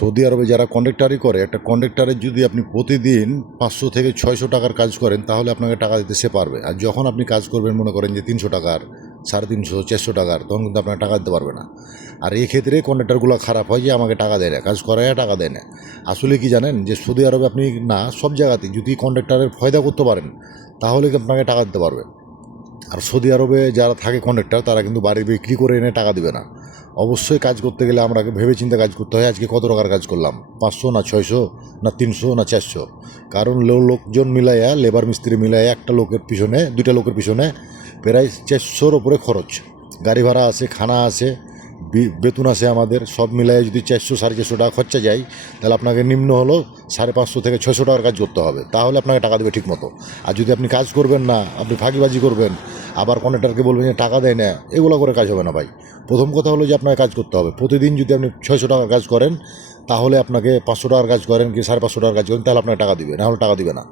Saudi আরবে যারা কন্ডাক্টারি করে, একটা কন্ডাক্টারের যদি আপনি প্রতিদিন 500 থেকে 600 টাকার কাজ করেন, তাহলে আপনাকে টাকা দিতে সে পারবে। আর যখন আপনি কাজ করবেন মনে করেন যে 300 টাকার, 350, 400 টাকার, তখন কিন্তু আপনাকে টাকা দিতে পারবে না। আর এই ক্ষেত্রে কন্ডাক্টারগুলো খারাপ হয় যে আমাকে টাকা দেয় না, কাজ করায় টাকা দেয় না। আসলে কি জানেন, যে সৌদি আরবে আপনি না সব জায়গাতেই যদি কন্ডাক্টারের ফায়দা করতে পারেন, তাহলে কি আপনাকে টাকা দিতে পারবে। আর সৌদি আরবে যারা থাকে কন্ডাক্টার, তারা কিন্তু বাড়ি বিক্রি করে এনে টাকা দিবে না। অবশ্যই কাজ করতে গেলে আমরা ভেবে চিন্তে কাজ করতে হয়, আজকে কত টাকার কাজ করলাম, 500 না 600 না 300 না 400। কারণ লোকজন মিলাইয়া, লেবার মিস্ত্রি মিলাইয়া একটা লোকের পিছনে, দুইটা লোকের পিছনে প্রায় 400-র ওপরে খরচ। গাড়ি ভাড়া আছে, খানা আছে, বেতন আছে, আমাদের সব মিলাই যদি 400-450 টাকা খরচা যায়, তাহলে আপনাকে নিম্ন হলো 550 থেকে 600 টাকার কাজ করতে হবে, তাহলে আপনাকে টাকা দেবে ঠিক মতো। আর যদি আপনি কাজ করবেন না, আপনি ফাঁকিবাজি করবেন, আবার কন্ট্রাক্টরকে বলবেন যে টাকা দেয় না, এগুলো করে কাজ হবে না ভাই। প্রথম কথা হলো যে আপনাকে কাজ করতে হবে। প্রতিদিন যদি আপনি 600 টাকার কাজ করেন, তাহলে আপনাকে 500 টাকার কাজ করেন কি 550 টাকার কাজ করেন, তাহলে আপনাকে টাকা দিবে, না হলে টাকা দিবে না।